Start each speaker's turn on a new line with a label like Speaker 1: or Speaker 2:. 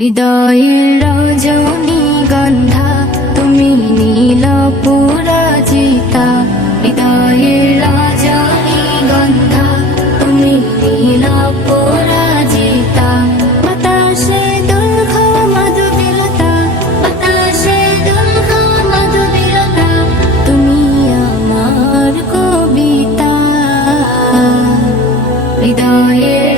Speaker 1: হৃদয়ের রজনী গন্ধা, তুমি নীল পুরাজিতা। হৃদয়ের রজনী গন্ধা, তুমি নীল পুরাজিতা। বাতাসে দুর্ঘ মধুবিলতা বাতাসে দুর্ঘ মধুবিলতা তুমি আমার কবিতা। হৃদয়ের